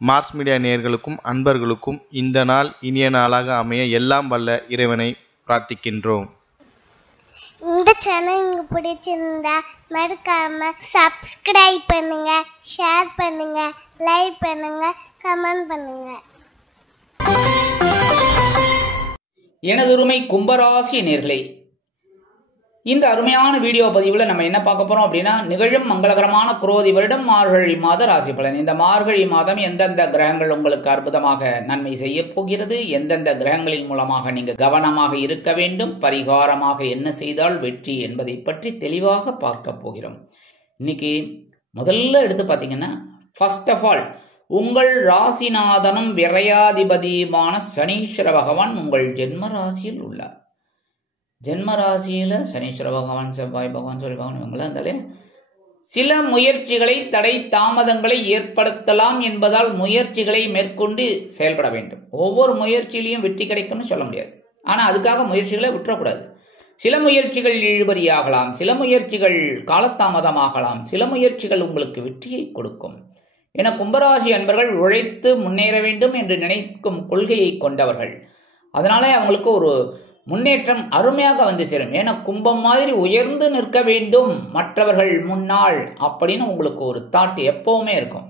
Mars media நேயர்களுக்கும் அன்பர்களுக்கும் இந்த நாள் இனிய நாளாக அமைய எல்லாம் வல்ல இறைவனை பிரார்த்திக்கின்றோம். இந்த சேனல் உங்களுக்கு பிடிச்சிருந்தா மறக்காம சப்ஸ்கிரைப் பண்ணுங்க, ஷேர் பண்ணுங்க, லைக் பண்ணுங்க, கமெண்ட் பண்ணுங்க. எனதுரிமை கும்பராசி நேயர்களே, இந்த அருமையான வீடியோ பதிவில் நம்ம என்ன பார்க்க போறோம் அப்படின்னா, நிகழும் மங்களகரமான குரோதி வருடம் மார்கழி மாத ராசி பலன். இந்த மார்கழி மாதம் எந்தெந்த கிரகங்கள் உங்களுக்கு அற்புதமாக நன்மை செய்ய போகிறது, எந்தெந்த கிரகங்களின் மூலமாக நீங்க கவனமாக இருக்க வேண்டும், பரிகாரமாக என்ன செய்தால் வெற்றி என்பதை பற்றி தெளிவாக பார்க்க போகிறோம். இன்னைக்கு முதல்ல எடுத்து பார்த்தீங்கன்னா, ஃபர்ஸ்ட் ஆஃப் ஆல் உங்கள் ராசிநாதனும் விரையாதிபதியுமான சனீஸ்வர பகவான் உங்கள் ஜென்ம ராசியில் உள்ளார். ஜென்ம ராசியில சனீஸ்வர பகவான், செவ்வாய் பகவான், சூரிய பகவான் இவங்களாம் இருந்தாலே சில முயற்சிகளை தடை தாமதங்களை ஏற்படுத்தலாம் என்பதால் முயற்சிகளை மேற்கொண்டு செயல்பட வேண்டும். ஒவ்வொரு முயற்சியிலையும் வெற்றி கிடைக்கும்னு சொல்ல முடியாது. ஆனா அதுக்காக முயற்சிகளை விட்டுறக்கூடாது. சில முயற்சிகள் இழுபறியாகலாம், சில முயற்சிகள் காலதாமதமாகலாம், சில முயற்சிகள் உங்களுக்கு வெற்றியை கொடுக்கும். என கும்பராசி அன்பர்கள் உழைத்து முன்னேற வேண்டும் என்று நினைக்கும் கொள்கையை கொண்டவர்கள். அதனால அவங்களுக்கு ஒரு முன்னேற்றம் அருமையாக வந்து சேரும். ஏன்னா கும்பம் மாதிரி உயர்ந்து நிற்க வேண்டும் மற்றவர்கள் முன்னால் அப்படின்னு உங்களுக்கு ஒரு தாட் எப்பவுமே இருக்கும்.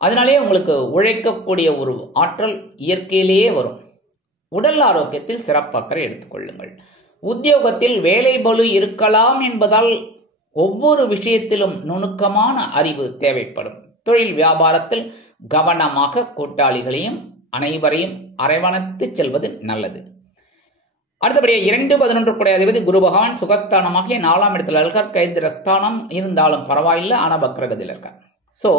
அதனாலே உங்களுக்கு உழைக்கக்கூடிய ஒரு ஆற்றல் இயற்கையிலேயே வரும். உடல் ஆரோக்கியத்தில் சிறப்பக்கறை எடுத்துக்கொள்ளுங்கள். உத்தியோகத்தில் வேலை பளு இருக்கலாம் என்பதால் ஒவ்வொரு விஷயத்திலும் நுணுக்கமான அறிவு தேவைப்படும். தொழில் வியாபாரத்தில் கவனமாக கூட்டாளிகளையும் அனைவரையும் அரவணைத்து செல்வது நல்லது. அடுத்தபடியாக 2-11 கூடிய அதிபதி குரு பகவான் சுகஸ்தானமாகிய 4ஆம் இடத்துல இருக்கார். கைந்திரஸ்தானம் இருந்தாலும் பரவாயில்லை, ஆனா வக்ரகதியில் இருக்கார். ஸோ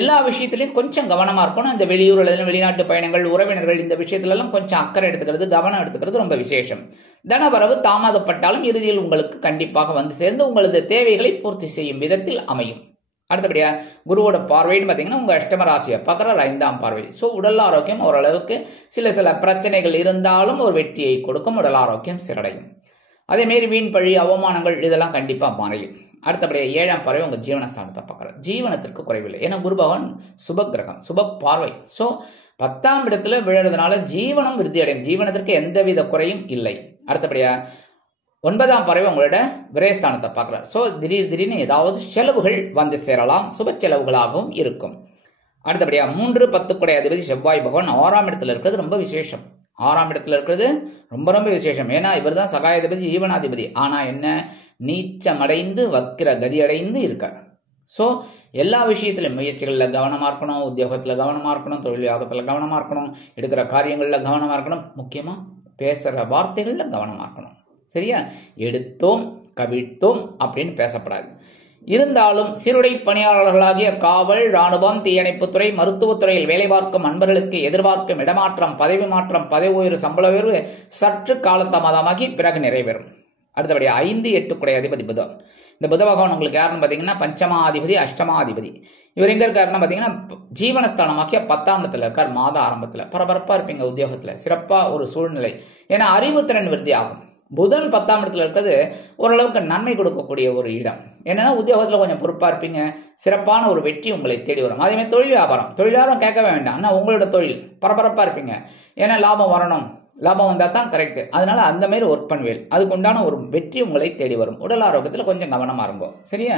எல்லா விஷயத்திலையும் கொஞ்சம் கவனமா இருக்கணும். இந்த வெளியூர் அல்லது வெளிநாட்டு பயணங்கள், உறவினர்கள், இந்த விஷயத்துல எல்லாம் கொஞ்சம் அக்கறை எடுத்துக்கிறது, கவனம் எடுத்துக்கிறது ரொம்ப விசேஷம். தனவரவு தாமதப்பட்டாலும் இறுதியில் உங்களுக்கு கண்டிப்பாக வந்து சேர்ந்து உங்களது தேவைகளை பூர்த்தி செய்யும் விதத்தில் அமையும். அடுத்தபடியா குருவோட பார்வைன்னு பார்த்தீங்கன்னா உங்க அஷ்டம ராசியை பார்க்குறார், 5ஆம் பார்வை. ஸோ உடல் ஆரோக்கியம் ஓரளவுக்கு சில பிரச்சனைகள் இருந்தாலும் ஒரு வெற்றியை கொடுக்கும். உடல் ஆரோக்கியம் சிறடையும். அதேமாரி வீண் பழி, அவமானங்கள் இதெல்லாம் கண்டிப்பா மறையும். அடுத்தபடியாக 7ஆம் பார்வை உங்க ஜீவனஸ்தானத்தை பார்க்குறார். ஜீவனத்திற்கு குறைவில்லை. ஏன்னா குரு பகவான் சுப கிரகம், சுப பார்வை. ஸோ 10ஆம் இடத்துல விழுறதுனால ஜீவனம் விருத்தி அடையும். ஜீவனத்திற்கு எந்தவித குறையும் இல்லை. அடுத்தபடியா 9ஆம் பார்வை உங்களோட விரயஸ்தானத்தை பார்க்கிறார். ஸோ திடீர்னு ஏதாவது செலவுகள் வந்து சேரலாம், சுப செலவுகளாகவும் இருக்கும். அடுத்தபடியா 3-10 கூடிய அதிபதி செவ்வாய் பகவான் 6ஆம் இடத்துல இருக்கிறது ரொம்ப விசேஷம். 6ஆம் இடத்துல இருக்கிறது ரொம்ப விசேஷம். ஏன்னா இவர் தான் சகாயாதிபதி, ஜீவனாதிபதி. ஆனா என்ன, நீச்சமடைந்து வக்கிர கதி அடைந்து இருக்கார். ஸோ எல்லா விஷயத்திலும் முயற்சிகளில் கவனமா இருக்கணும், உத்தியோகத்தில் கவனமா இருக்கணும், தொழில் யோகத்தில் கவனமா இருக்கணும், எடுக்கிற காரியங்களில் கவனமா இருக்கணும், முக்கியமா பேசுற வார்த்தைகளில் கவனமா இருக்கணும். சரியா? எடுத்தோம் கவிழ்த்தோம் அப்படின்னு பேசப்படாது. இருந்தாலும் சீருடை பணியாளர்களாகிய காவல், இராணுவம், தீயணைப்புத்துறை, மருத்துவத்துறையில் வேலை பார்க்கும் அன்பர்களுக்கு எதிர்பார்க்கும் இடமாற்றம், பதவி மாற்றம், பதவி உயர்வு, சம்பள உயர்வு சற்று காலதாமதமாகி பிறகு நிறைவேறும். அடுத்தபடி 5-8 கூடிய அதிபதி புதன். இந்த புத பகவான் உங்களுக்கு யாருன்னு பார்த்தீங்கன்னா பஞ்சமாதிபதி, அஷ்டமாதிபதி. இவர் எங்க இருக்காருன்னா பார்த்தீங்கன்னா ஜீவனஸ்தானமாக்கிய 10ஆம் இடத்துல இருக்கார். மாத ஆரம்பத்தில் பரபரப்பா இருப்பீங்க, உத்தியோகத்தில் சிறப்பா ஒரு சூழ்நிலை. ஏன்னா அறிவுத்திறன் விருத்தி ஆகும். புதன் 10ஆம் இடத்துல இருக்கிறது ஓரளவுக்கு நன்மை கொடுக்கக்கூடிய ஒரு இடம். என்னன்னா உத்தியோகத்தில் கொஞ்சம் பொறுப்பா இருப்பீங்க, சிறப்பான ஒரு வெற்றி உங்களை தேடி வரும். அதே மாதிரி தொழில் வியாபாரம் கேட்கவே வேண்டாம். ஆனால் உங்களோட தொழில் பரபரப்பா இருப்பீங்க. ஏன்னா லாபம் வரணும், லாபம் வந்தால் தான் கரெக்ட். அதனால அந்த மாதிரி ஒர்க் பண்ணுவேன், அதுக்கு உண்டான ஒரு வெற்றி உங்களை தேடி வரும். உடல் ஆரோக்கியத்தில் கொஞ்சம் கவனமா இருக்கும். சரியா?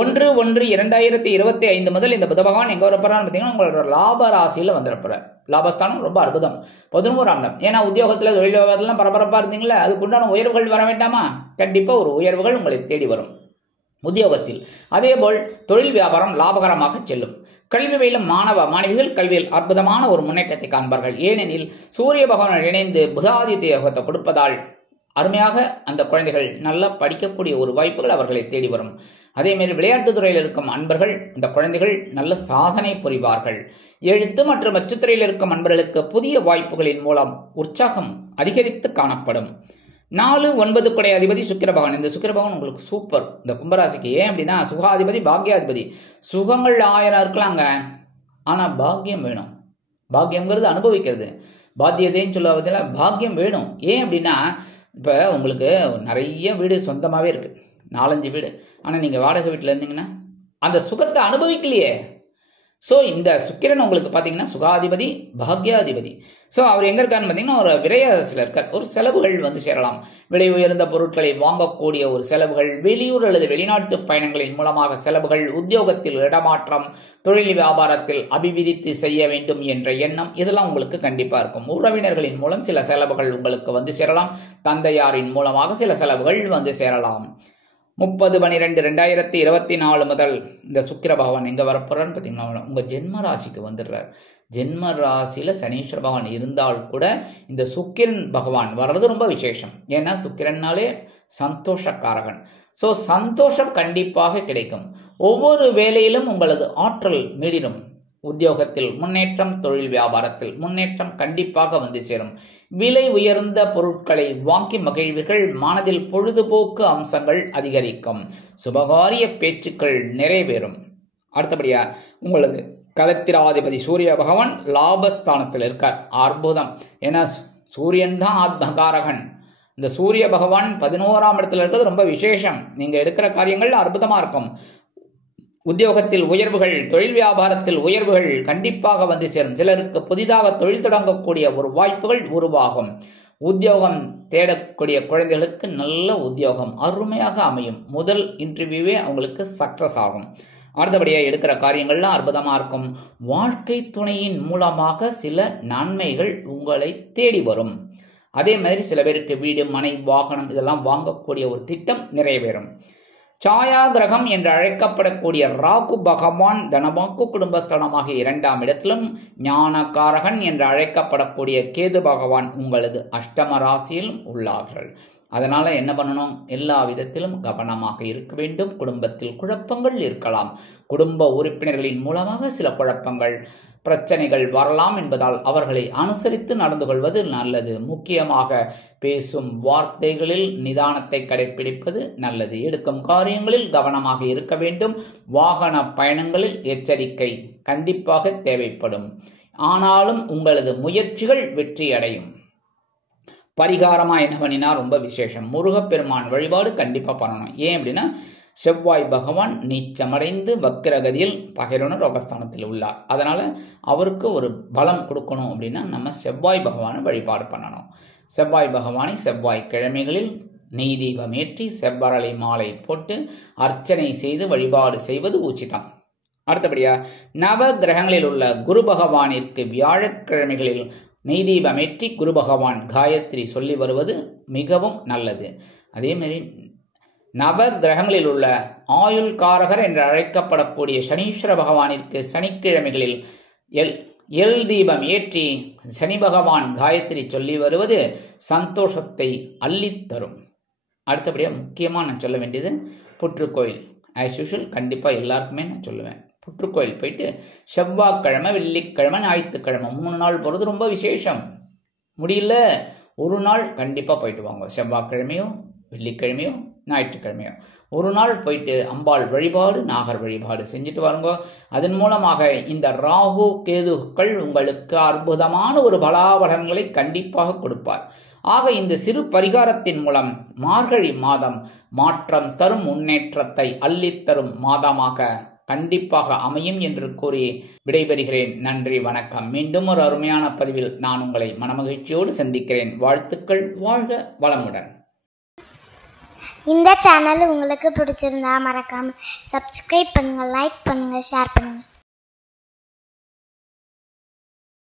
1-1-2025 முதல் இந்த புத பகவான் எங்க வரப்போறான்னு பார்த்தீங்கன்னா உங்களோட லாப ராசியில வந்துடப்போறார். லாபஸ்தானம் ரொம்ப அற்புதம். 11ஆம் இடம். ஏன்னா உத்தியோகத்துல தொழில் வியாபாரத்துல பரபரப்பா இருந்தீங்களா, அதுக்கு உண்டான உயர்வுகள் வர வேண்டாமா? கண்டிப்பா ஒரு உயர்வுகள் உங்களை தேடி வரும் உத்தியோகத்தில். அதேபோல் தொழில் வியாபாரம் லாபகரமாக செல்லும். கல்வி பயிலும் மாணவிகள் கல்வியில் அற்புதமான ஒரு முன்னேற்றத்தை காண்பார்கள். ஏனெனில் சூரிய பகவான் இணைந்து புதாதித்ய யோகத்தை கொடுப்பதால் அருமையாக அந்த குழந்தைகள் நல்லா படிக்கக்கூடிய ஒரு வாய்ப்புகள் அவர்களை தேடி வரும். அதேமாரி விளையாட்டுத் துறையில் இருக்கும் அன்பர்கள், இந்த குழந்தைகள் நல்ல சாதனை புரிவார்கள். எழுத்து மற்றும் அச்சுத்துறையில் இருக்கும் அன்பர்களுக்கு புதிய வாய்ப்புகளின் மூலம் உற்சாகம் அதிகரித்து காணப்படும். 4-9 கூடிய அதிபதி சுக்கிர பகவான். இந்த சுக்கிர பகவான் உங்களுக்கு சூப்பர் இந்த கும்பராசிக்கு. ஏன் அப்படின்னா சுகாதிபதி, பாக்யாதிபதி. சுகங்கள் 1000 இருக்கலாங்க, ஆனா பாக்கியம் வேணும். பாக்கியம்ங்கிறது அனுபவிக்கிறது. பாத்தியதைன்னு சொல்லுவதில் பாக்கியம் வேணும். ஏன் அப்படின்னா இப்போ உங்களுக்கு நிறைய வீடு சொந்தமாகவே இருக்குது, 4-5 வீடு. ஆனால் நீங்கள் வாடகை வீட்டில் இருந்தீங்கன்னா அந்த சுகத்தை அனுபவிக்கலையே. ஸோ இந்த சுக்கிரன் உங்களுக்கு பார்த்தீங்கன்னா சுகாதிபதி, பாக்யாதிபதி. ஸோ அவர் எங்கே இருக்காருன்னு பார்த்தீங்கன்னா ஒரு விரயத்தில் இருக்கார். ஒரு செலவுகள் வந்து சேரலாம். விலை உயர்ந்த பொருட்களை வாங்கக்கூடிய ஒரு செலவுகள், வெளியூர் அல்லது வெளிநாட்டு பயணங்களின் மூலமாக செலவுகள், உத்தியோகத்தில் இடமாற்றம், தொழில் வியாபாரத்தில் அபிவிருத்தி செய்ய வேண்டும் என்ற எண்ணம், இதெல்லாம் உங்களுக்கு கண்டிப்பாக இருக்கும். உறவினர்களின் மூலம் சில செலவுகள் உங்களுக்கு வந்து சேரலாம். தந்தையாரின் மூலமாக சில செலவுகள் வந்து சேரலாம். 30/12/2024 முதல் இந்த சுக்கிர பகவான் எங்கே வரப்போறான்னு பார்த்தீங்கன்னா உங்கள் ஜென்ம ராசிக்கு வந்துடுறார். ஜென்ம ராசியில் சனீஸ்வர பகவான் இருந்தால் கூட இந்த சுக்கிரன் பகவான் வர்றது ரொம்ப விசேஷம். ஏன்னா சுக்கிரன்னாலே சந்தோஷக்காரகன். ஸோ சந்தோஷம் கண்டிப்பாக கிடைக்கும். ஒவ்வொரு வேலையிலும் உங்களது ஆற்றல் மீறிடும். உத்தியோகத்தில் முன்னேற்றம், தொழில் வியாபாரத்தில் முன்னேற்றம் கண்டிப்பாக வந்து சேரும். விலை உயர்ந்த பொருட்களை வாங்கி மகிழ்வீர்கள். மனதில் பொழுதுபோக்கு அம்சங்கள் அதிகரிக்கும். சுபகாரிய பேச்சுக்கள் நிறைவேறும். அடுத்தபடியா உங்களது கலத்திராதிபதி சூரிய பகவான் லாபஸ்தானத்தில் இருக்கார். அற்புதம். ஏன்னா சூரியன் தான் ஆத்மகாரகன். இந்த சூரிய பகவான் 11ஆம் இடத்துல இருக்கிறது ரொம்ப விசேஷம். நீங்க எடுக்கிற காரியங்கள் அற்புதமா இருக்கும். உத்தியோகத்தில் உயர்வுகள், தொழில் வியாபாரத்தில் உயர்வுகள் கண்டிப்பாக வந்து சேரும். சிலருக்கு புதிதாக தொழில் தொடங்கக்கூடிய ஒரு வாய்ப்புகள் உருவாகும். உத்தியோகம் தேடக்கூடிய குழந்தைகளுக்கு நல்ல உத்தியோகம் அருமையாக அமையும். முதல் இன்டர்வியூவே அவங்களுக்கு சக்சஸ் ஆகும். அடுத்தபடியாக எடுக்கிற காரியங்கள்லாம் அற்புதமா இருக்கும். வாழ்க்கை துணையின் மூலமாக சில நன்மைகள் உங்களை தேடி வரும். அதே மாதிரி சில பேருக்கு வீடு, மனை, வாகனம் இதெல்லாம் வாங்கக்கூடிய ஒரு திட்டம் நிறைவேறும். சாயா கிரகம் என்று அழைக்கப்படக்கூடிய ராகு பகவான் தனவாக்கு குடும்பஸ்தானமாகிய 2ஆம் இடத்திலும், ஞானகாரகன் என்று அழைக்கப்படக்கூடிய கேது பகவான் உங்களது அஷ்டம ராசியிலும் உள்ளார்கள். அதனால என்ன பண்ணணும்? எல்லா விதத்திலும் கவனமாக இருக்க வேண்டும். குடும்பத்தில் குழப்பங்கள் இருக்கலாம். குடும்ப உறுப்பினர்களின் மூலமாக சில குழப்பங்கள், பிரச்சனைகள் வரலாம் என்பதால் அவர்களை அனுசரித்து நடந்து கொள்வது நல்லது. முக்கியமாக பேசும் வார்த்தைகளில் நிதானத்தை கடைபிடிப்பது நல்லது. எடுக்கும் காரியங்களில் கவனமாக இருக்க வேண்டும். வாகன பயணங்களில் எச்சரிக்கை கண்டிப்பாக தேவைப்படும். ஆனாலும் உங்களது முயற்சிகள் வெற்றி அடையும். பரிகாரமா என்ன பண்ணினா ரொம்ப விசேஷம். முருகப்பெருமான் வழிபாடு கண்டிப்பா பண்ணணும். ஏன் அப்படின்னா செவ்வாய் பகவான் நீச்சமடைந்து வக்கிரகதியில் பகைரன ரோகஸ்தானத்தில் உள்ளார். அதனால அவருக்கு ஒரு பலம் கொடுக்கணும் அப்படின்னா நம்ம செவ்வாய் பகவானை வழிபாடு பண்ணணும். செவ்வாய் பகவானை செவ்வாய் கிழமைகளில் நெய் தீபம் ஏற்றி செவ்வரளை மாலை போட்டு அர்ச்சனை செய்து வழிபாடு செய்வது உச்சிதம். அடுத்தபடியா நவ கிரகங்களில் உள்ள குரு பகவானிற்கு வியாழக்கிழமைகளில் நெய் தீபம் ஏற்றி குரு பகவான் காயத்ரி சொல்லி வருவது மிகவும் நல்லது. அதே மாதிரி நவ கிரகங்களில் உள்ள ஆயுள் காரகர் என்று அழைக்கப்படக்கூடிய சனீஸ்வர பகவானிற்கு சனிக்கிழமைகளில் எல் தீபம் ஏற்றி சனி பகவான் காயத்ரி சொல்லி வருவது சந்தோஷத்தை அள்ளித்தரும். அடுத்தபடியாக முக்கியமாக நான் சொல்ல வேண்டியது புற்றுக்கோயில். ஆஸ் யூஷுவல் கண்டிப்பாக எல்லாருக்குமே நான் சொல்லுவேன். புற்றுக்கோயில் போயிட்டு செவ்வாய்க்கிழமை, வெள்ளிக்கிழமை, ஞாயிற்றுக்கிழமை 3 நாள் போகிறது ரொம்ப விசேஷம். முடியல ஒரு நாள் கண்டிப்பாக போயிட்டு வாங்க. செவ்வாய்க்கிழமையோ, வெள்ளிக்கிழமையோ, ஞாயிற்றுக்கிழமையோ ஒரு நாள் போயிட்டு அம்பாள் வழிபாடு, நாகர் வழிபாடு செஞ்சுட்டு வாருங்க. அதன் மூலமாக இந்த ராகு கேதுக்கள் உங்களுக்கு அற்புதமான ஒரு பலாபலன்களை கண்டிப்பாக கொடுப்பார். ஆக இந்த சிறு பரிகாரத்தின் மூலம் மார்கழி மாதம் மாற்றம் தரும், முன்னேற்றத்தை அள்ளித்தரும் மாதமாக கண்டிப்பாக அமையும் என்று கூறி விடைபெறுகிறேன். நன்றி, வணக்கம். மீண்டும் ஒரு அருமையான பதிவில் நான் உங்களை மனமகிழ்ச்சியோடு சந்திக்கிறேன். வாழ்த்துக்கள். வாழ்க வளமுடன். இந்த சேனல் உங்களுக்கு பிடிச்சிருந்தா மறக்காம சப்ஸ்கிரைப் பண்ணுங்க, லைக் பண்ணுங்க, ஷேர் பண்ணுங்க.